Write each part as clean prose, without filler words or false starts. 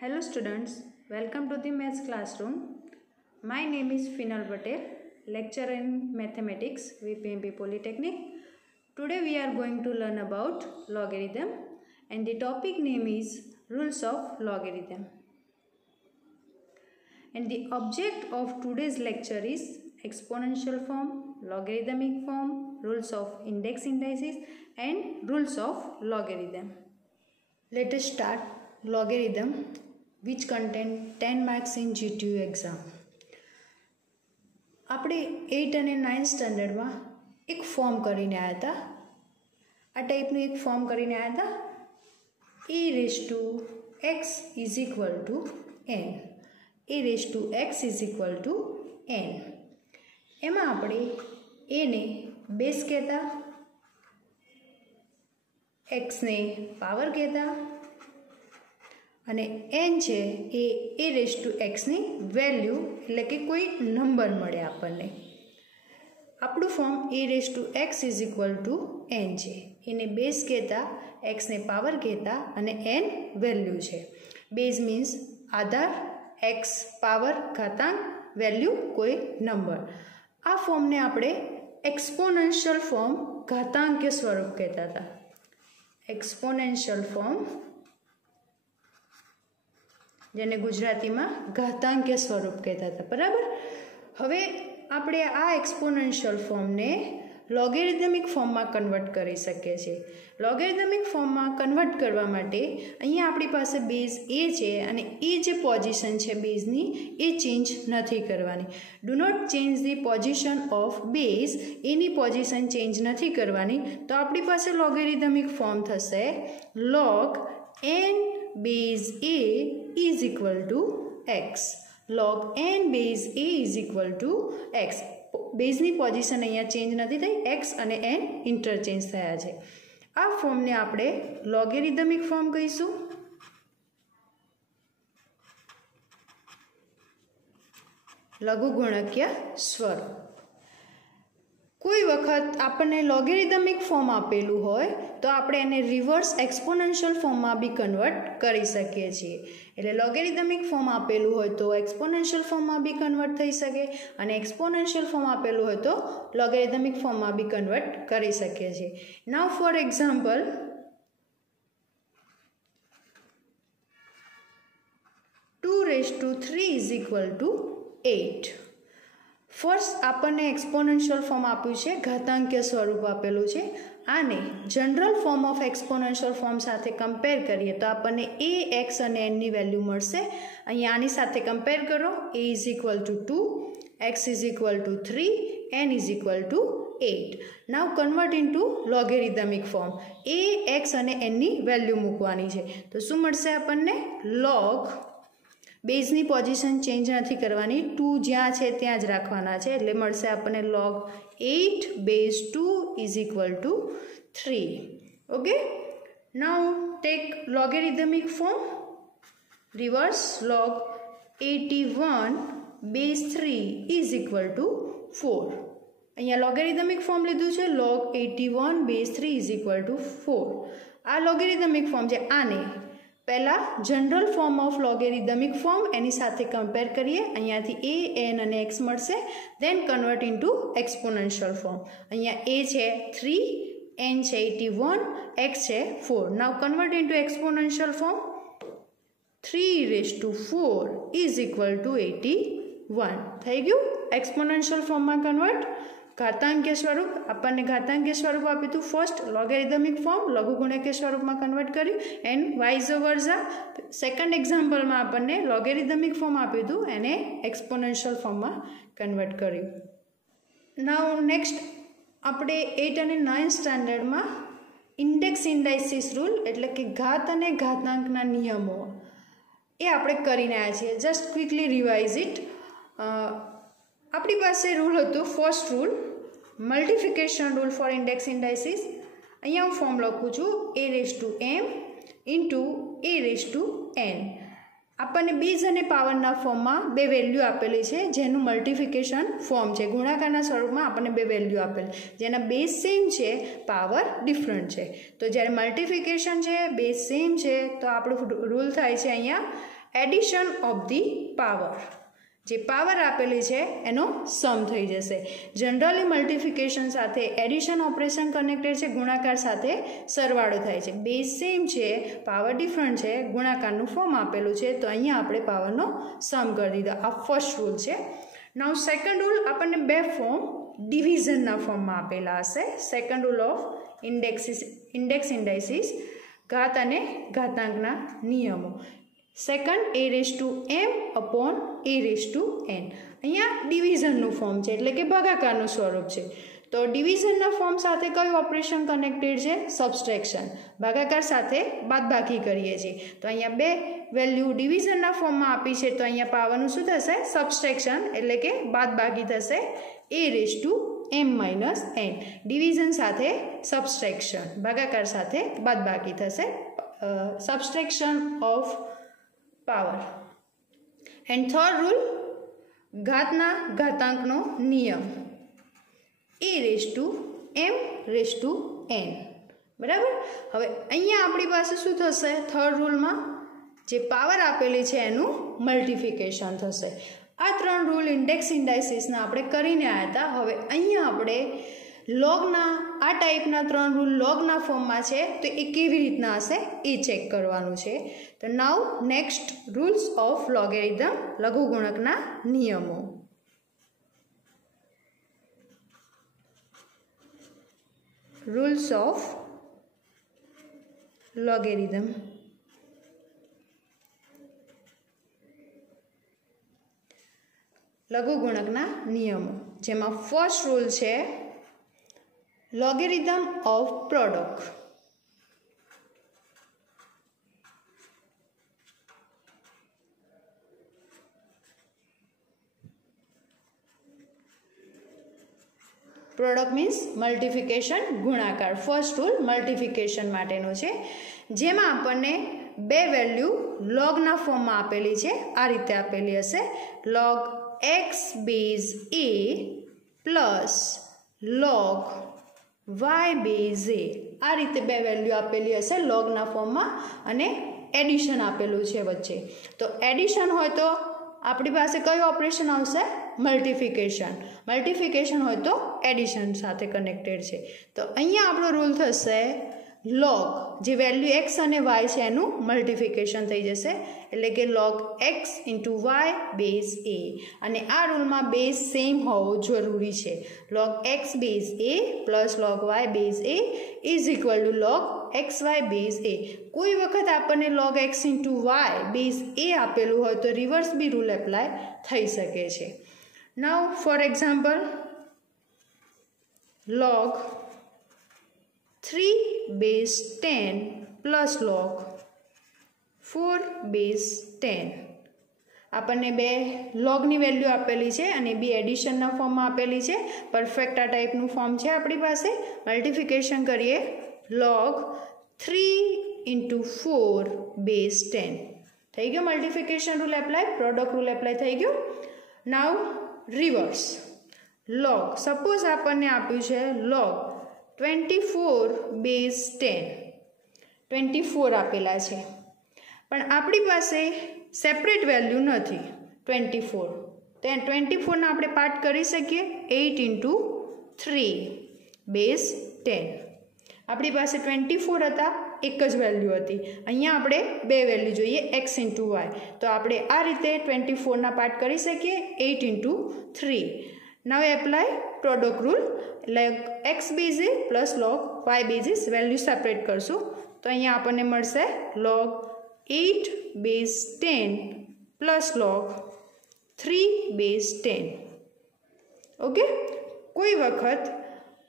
Hello students, welcome to the maths classroom. My name is Final Patel, lecturer in mathematics with PMP Polytechnic. Today we are going to learn about logarithm and the topic name is rules of logarithm. And the object of today's lecture is exponential form, logarithmic form, rules of index indices and rules of logarithm. Let us start logarithm which contain 10 marks in GTU exam. આપણે 8 અને 9 સ્ટાન્ડર્ડમાં એક form કરીને આવ્યા હતા. આ ટાઈપનું એક form કરીને આવ્યા હતા. e raised to x is equal to n. e raised to x is equal to n. એમાં આપણે a ને બેઝ કહેતા, x ને પાવર કહેતા અને n છે એ a raised to x ની વેલ્યુ એટલે કે કોઈ નંબર મળે આપણને. આપણું form a raised to x is equal to n છે. એને બેઝ કહેતા, x ને પાવર કહેતા અને n વેલ્યુ છે. બેઝ મીન્સ આધાર, x પાવર ઘાતાંક, વેલ્યુ કોઈ નંબર. આ ફોર્મને આપણે એક્સપોનેન્શિયલ ફોર્મ ઘાતાંકીય સ્વરૂપ કહેતા હતા. એક્સપોનેન્શિયલ ફોર્મ જેને ગુજરાતીમાં ઘાતાંકીય સ્વરૂપ કહેતા હતા. બરાબર. હવે આપણે આ એક્સપોનેન્શિયલ ફોર્મને લોગેરિધમિક ફોર્મમાં કન્વર્ટ કરી શકીએ છીએ. લોગેરિધમિક ફોર્મમાં કન્વર્ટ કરવા માટે અહીંયા આપણી પાસે બેઝ એ છે અને એ જે પોઝિશન છે બેઝની એ ચેન્જ નથી કરવાની. Do not change the position of base. એની પોઝિશન ચેન્જ નથી કરવાની. તો આપણી પાસે લોગેરિધમિક ફોર્મ થશે log n base a is equal to x. log n base a is equal to x. બેઝની પોઝિશન અહીંયા ચેન્જ નથી થઈ, x અને n ઇન્ટરચેન્જ થયા છે. આ ફોર્મને આપણે લોગેરિધમિક ફોર્મ કહીશું. લઘુગુણકીય સ્વરૂપ. કોઈ વખત આપણને લોગેરિધમિક ફોર્મ આપેલું હોય તો આપણે એને રિવર્સ એક્સપોનેન્શિયલ ફોર્મમાં બી કન્વર્ટ કરી શકીએ છીએ. એટલે લોગેરિધમિક ફોર્મ આપેલું હોય તો એક્સપોનેન્શિયલ ફોર્મમાં બી કન્વર્ટ થઈ શકે અને એક્સપોનેન્શિયલ ફોર્મ આપેલું હોય તો લોગેરિધમિક ફોર્મમાં બી કન્વર્ટ કરી શકીએ છીએ. Now for example, 2 raised to 3 is equal to 8. First આપણને એક્સપોનેન્શિયલ ફોર્મ આપ્યું છે, ઘાતાંકીય સ્વરૂપ આપેલું છે. આને general form of exponential form સાથે કમ્પેર કરીએ તો આપણને a, x અને n ની વેલ્યુ મળશે. અહીંયા આની સાથે કમ્પેર કરો. a is equal to 2, x is equal to 3, n is equal to 8. Now convert into logarithmic form. a, x અને n ની વેલ્યુ મૂકવાની છે. તો શું મળશે આપણને? log બેઝની પોઝિશન ચેન્જ નથી કરવાની, 2 જ્યાં છે ત્યાં જ રાખવાના છે. એટલે મળશે આપણને log 8 base 2 is equal to 3. Okay. Now take logarithmic form. Reverse log 81 base 3 is equal to 4. અહીંયા લોગેરિધમિક ફોર્મ લીધું છે, log 81 base 3 is equal to 4. આ લોગેરિધમિક ફોર્મ છે. આને પહેલાં જનરલ ફોર્મ ઓફ લોગેરિધમિક ફોર્મ એની સાથે કમ્પેર કરીએ. અહીંયાથી a, n અને x મળશે. દેન કન્વર્ટ ઇન્ટુ એક્સપોનેન્શિયલ ફોર્મ. અહીંયા a છે 3, n છે 81, x છે 4. Now convert into exponential form. 3 raised to 4 is equal to 81. થઈ ગયું એક્સપોનેન્શિયલ ફોર્મમાં કન્વર્ટ. ઘાતાંકીય સ્વરૂપ આપણને ઘાતાંકીય સ્વરૂપ આપ્યું હતું. ફર્સ્ટ લોગેરિધમિક ફોર્મ લઘુગુણકીય સ્વરૂપમાં કન્વર્ટ કર્યું એન્ડ વાઇઝ વર્ઝા. સેકન્ડ એક્ઝામ્પલમાં આપણને લોગેરિધમિક ફોર્મ આપ્યું હતું, એને એક્સપોનેન્શિયલ ફોર્મમાં કન્વર્ટ કર્યું. નાઉ નેક્સ્ટ આપણે 8 અને 9 સ્ટાન્ડર્ડમાં ઇન્ડેક્સ ઇન્ડાઇસિસ રૂલ એટલે કે ઘાત અને ઘાતાંકના નિયમો એ આપણે કરીને આવ્યા છીએ. Just quickly revise it. આપણી પાસે રૂલ હતું first rule, multiplication rule for index indices. અહીંયા હું ફોર્મ લખું છું a raised to m into a raised to n. આપણને બેઝ અને પાવરના ફોર્મમાં બે વેલ્યુ આપેલી છે જેનું મલ્ટિફિકેશન ફોર્મ છે. ગુણાકારના સ્વરૂપમાં આપણને બે વેલ્યુ આપેલી જેના બેઝ સેમ છે, પાવર ડિફરન્ટ છે. તો જ્યારે મલ્ટિફિકેશન છે, બેઝ સેમ છે તો આપણું રૂલ થાય છે અહીંયા એડિશન ઓફ ધી પાવર, જે પાવર આપેલી છે એનો સમ થઈ જશે. જનરલી મલ્ટિફિકેશન સાથે એડિશન ઓપરેશન કનેક્ટેડ છે, ગુણાકાર સાથે સરવાળો થાય છે. બેઝ સેમ છે, પાવર ડિફરન્ટ છે, ગુણાકારનું ફોર્મ આપેલું છે, તો અહીંયા આપણે પાવરનો સમ કરી દીધો. આ ફર્સ્ટ રૂલ છે. નાઉ સેકન્ડ રૂલ આપણને બે ફોર્મ ડિવિઝનના ફોર્મમાં આપેલા હશે. સેકન્ડ રૂલ ઓફ ઇન્ડેક્સ ઇન્ડાઇસીસ, ઘાત અને ઘાતાંકના નિયમો. Second a⁻m upon a⁻n. અહીંયા ડિવિઝનનું ફોર્મ છે, એટલે કે ભાગાકારનું સ્વરૂપ છે. તો ડિવિઝનના ફોર્મ સાથે કયું ઓપરેશન કનેક્ટેડ છે? સબસ્ટ્રેક્શન. ભાગાકાર સાથે બાદબાકી કરીએ છીએ. તો અહીંયા બે વેલ્યુ ડિવિઝનના ફોર્મમાં આપી છે, તો અહીંયા પાવરનું શું થશે? સબસ્ટ્રેક્શન, એટલે કે બાદબાકી થશે a⁻m - n. ડિવિઝન સાથે સબસ્ટ્રેક્શન, ભાગાકાર સાથે બાદબાકી થશે. Subtraction of power. And third rule, ઘાતના ઘાતાંકનો નિયમ, a⁻m⁻n. બરાબર. હવે અહીંયા આપણી પાસે શું થશે? થર્ડ રૂલમાં જે પાવર આપેલી છે એનું મલ્ટિફિકેશન થશે. આ ત્રણ રૂલ ઇન્ડેક્સ ઇન્ડાઇસીસના આપણે કરીને આવ્યા હતા. હવે અહીંયા આપણે લોગના, આ ટાઈપના ત્રણ રૂલ લોગના ફોર્મમાં છે, તો એ કેવી રીતના હશે એ ચેક કરવાનું છે. તો now next, rules of logarithm, લઘુગુણકના નિયમો. Rules of logarithm. લઘુગુણકના નિયમો, જેમાં ફર્સ્ટ રૂલ છે logarithm of product. Product means multiplication, ગુણાકાર. ફર્સ્ટ રૂલ મલ્ટિફિકેશન માટેનો છે, જેમાં આપણને બે વેલ્યુ લોગના ફોર્મમાં આપેલી છે. આ રીતે આપેલી હશે, log x base a plus log y base a. આ રીતે બે વેલ્યુ આપેલી હશે લોગના ફોર્મમાં, અને એડિશન આપેલું છે વચ્ચે. તો એડિશન હોય તો આપણી પાસે કયું ઓપરેશન આવશે? મલ્ટિફિકેશન. મલ્ટિફિકેશન હોય તો એડિશન સાથે કનેક્ટેડ છે. તો અહીંયા આપણો રૂલ થશે log, જે વેલ્યુ x અને y છે એનું મલ્ટિફિકેશન થઈ જશે, એટલે કે log x into y base a. અને આ રૂલમાં બેઝ સેમ હોવો જરૂરી છે. log x base a plus log y base a is equal to log xy base a. કોઈ વખત આપણને log x into y base a આપેલું હોય તો રિવર્સ બી રૂલ એપ્લાય થઈ શકે છે. Now for example, log 3 base 10 plus log 4 base 10. આપણને બે લોગની વેલ્યુ આપેલી છે અને બી એડિશનના ફોર્મમાં આપેલી છે. પરફેક્ટ આ ટાઈપનું ફોર્મ છે આપણી પાસે. મલ્ટિફિકેશન કરીએ, log 3 ઇન્ટુ 4 બેઝ 10. થઈ ગયો multiplication rule apply, product rule apply થઈ ગયો. નાવ રિવર્સ, log, સપોઝ આપણને આપ્યું છે log 24 બેઝ 10. 24 આપેલા છે, પણ આપણી પાસે સેપરેટ વેલ્યુ નથી 24. તો 24ના આપણે પાર્ટ કરી શકીએ 8 ઇન્ટુ 3 બેઝ 10. આપણી પાસે 24 હતા, એક જ વેલ્યુ હતી. અહીંયા આપણે બે વેલ્યુ જોઈએ, x ઇન્ટુ વાય. તો આપણે આ રીતે 24ના પાર્ટ કરી શકીએ 8 into 3. Now apply product rule, એટલે x base a plus log y બેઝિસ વેલ્યુ સેપરેટ કરશું. તો અહીંયા આપણને મળશે log 8 base 10 plus log 3 base 10. Okay. કોઈ વખત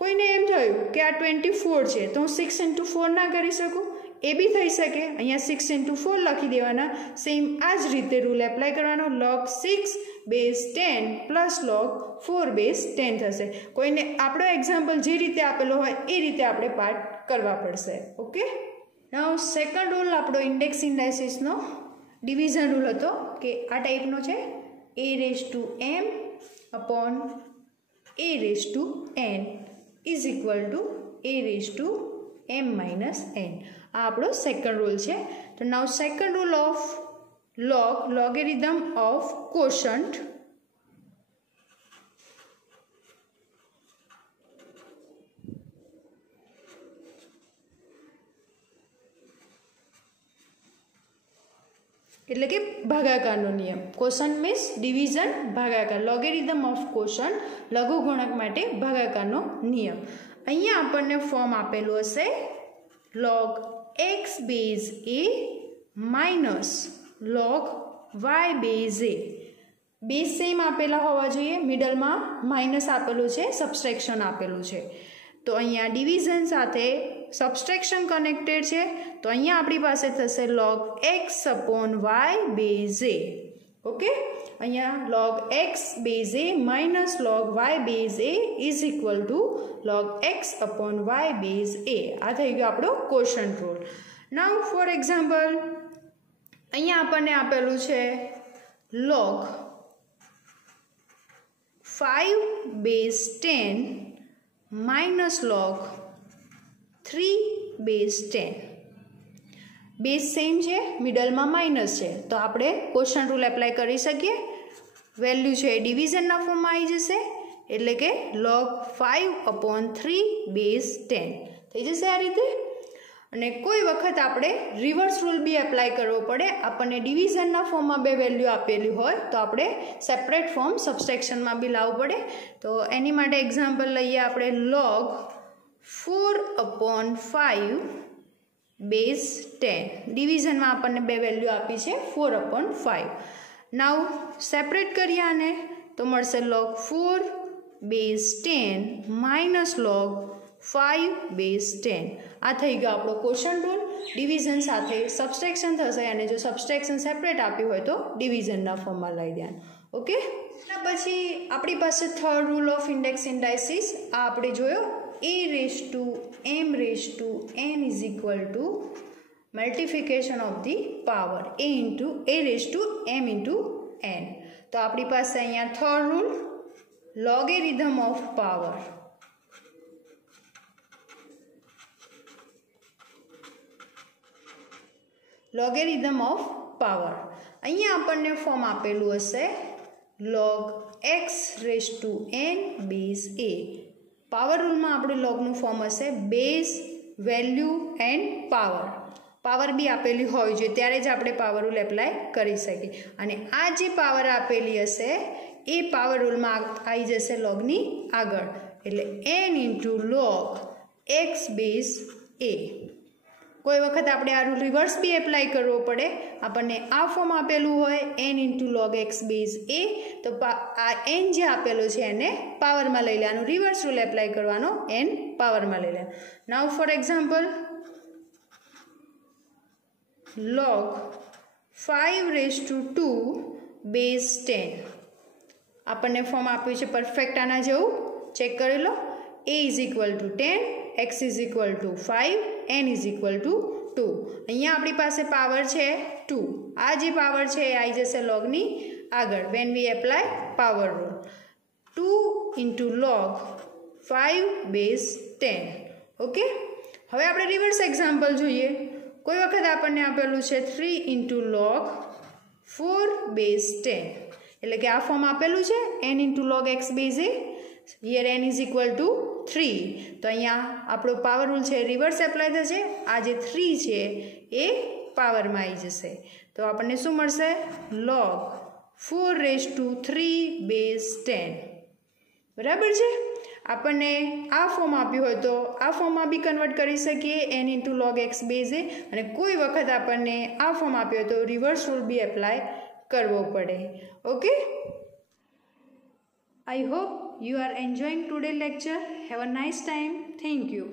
કોઈને એમ થયું કે આ 24 છે તો હું 6 ઇન્ટુ 4 ના કરી શકું, એ બી થઈ શકે. અહીંયા 6 ઇન્ટુ 4 લખી દેવાના. સેમ આ જ રીતે રૂલ એપ્લાય કરવાનો, log 6 base 10 plus log 4 base 10 થશે. કોઈને આપણો એક્ઝામ્પલ જે રીતે આપેલો હોય એ રીતે આપણે પાર્ટ કરવા પડશે. ઓકે. નાઉ સેકન્ડ રૂલ આપણો ઇન્ડેક્સ ઇન્ડાઇસીસનો ડિવિઝન રૂલ હતો, કે આ ટાઈપનો છે, a⁻m upon a⁻n is equal to a⁻m - n. આ આપણો સેકન્ડ રૂલ છે. તો now second rule of logarithm of quotient એટલે કે ભાગાકારનો નિયમ. ક્વોશન્ટ મીન્સ ડિવિઝન, ભાગાકાર. લોગેરિધમ ઓફ ક્વોશન્ટ લઘુગુણક માટે ભાગાકારનો નિયમ. અહીંયા આપણને ફોર્મ આપેલું હશે log x base a minus log y base a. Base same આપેલા હોવા જોઈએ, મિડલમાં માઇનસ આપેલું છે, સબસ્ટ્રેક્શન આપેલું છે. તો અહીંયા ડિવિઝન સાથે સબસ્ટ્રેક્શન કનેક્ટેડ છે, તો અહીંયા આપણી પાસે થશે log x upon y base a. Okay, અહીંયા log x base a minus log y base a is equal to log x upon y base a. આ થઈ ગયો આપણો quotient rule. Now for example અહીંયા આપણને આપેલું છે log 5 base 10 minus log 3 base 10. Base same છે, મિડલમાં માઇનસ છે, તો આપણે ક્વોશન્ટ રૂલ એપ્લાય કરી શકીએ. વેલ્યુ છે એ ડિવિઝનના ફોર્મમાં આવી જશે, એટલે કે log 5/3 બેઝ 10 થઈ જશે આ રીતે. અને કોઈ વખત આપણે રિવર્સ રૂલ બી એપ્લાય કરવો પડે. આપણને ડિવિઝનના ફોર્મમાં બે વેલ્યુ આપેલી હોય તો આપણે સેપરેટ ફોર્મ સબસ્ટ્રેક્શનમાં બી લાવવું પડે. તો એની માટે એક્ઝામ્પલ લઈએ આપણે log 4/5 બેઝ 10. ડિવિઝનમાં આપણને બે વેલ્યુ આપી છે 4/5. નાવ સેપરેટ કરીએ આને તો મળશે log 4 base 10 minus log 5 base 10. આ થઈ ગયો આપણો ક્વોશન્ટ રૂલ. ડિવિઝન સાથે સબસ્ટ્રેક્શન થશે, અને જો સબસ્ટ્રેક્શન સેપરેટ આપ્યું હોય તો ડિવિઝનના ફોર્મમાં લઈ દેવાનું. ઓકે, એના પછી આપણી પાસે થર્ડ રૂલ ઓફ ઇન્ડેક્સ ઇન્ડાઇસિસ. આ આપણે જોયો a⁴m⁴n is equal to multiplication of the power a into m. તો આપણી પાસે અહીંયા third rule logarithm of power. Logarithm of power અહીંયા આપણને ફોર્મ આપેલું હશે log x⁴n બેઝ a. પાવર રૂલમાં આપણે લોગનું ફોર્મ હશે base, value and power. Power બી આપેલી હોવી જોઈએ, ત્યારે જ આપણે પાવર રૂલ એપ્લાય કરી શકીએ. અને આ જે પાવર આપેલી હશે એ પાવર રૂલમાં આવી જશે લોગની આગળ, એટલે n into log x base a. કોઈ વખત આપણે આ રૂલ રિવર્સ બી એપ્લાય કરવો પડે. આપણને આ ફોર્મ આપેલું હોય n into log x base a, તો આ n જે આપેલો છે એને પાવરમાં લઈ લેવાનું. રિવર્સ રૂલ એપ્લાય કરવાનો, n પાવરમાં લઈ લેવાનું. નાઉ ફોર એક્ઝામ્પલ log 5⁻² બેઝ 10. આપણને ફોર્મ આપ્યું છે પરફેક્ટ આના જેવું, ચેક કરી લો. a is equal two 10, x is equal two 5, n is equal two 2. અહીંયા આપણી પાસે પાવર છે 2. આ જે પાવર છે એ આવી જશે લોગની આગળ when we apply power rule. 2 into log 5 base 10. Okay, હવે આપણે રિવર્સ એક્ઝામ્પલ જોઈએ. કોઈ વખત આપણને આપેલું છે 3 ઇન્ટુ log 4 બેઝ 10. એટલે કે આ ફોર્મ આપેલું છે n into log x base a. Here n is equal two 3. તો અહીંયા આપણો પાવર રૂલ છે રિવર્સ એપ્લાય થશે. આ જે 3 છે એ પાવરમાં આવી જશે. તો આપણને શું મળશે? log 4⁻³ base 10. બરાબર છે. આપણને આ ફોર્મ આપ્યું હોય તો આ ફોર્મમાં બી કન્વર્ટ કરી શકીએ n into log x base a. અને કોઈ વખત આપણને આ ફોર્મ આપ્યો હોય તો રિવર્સ રૂલ બી એપ્લાય કરવો પડે. Okay, I hope you are enjoying today's lecture. Have a nice time. Thank you.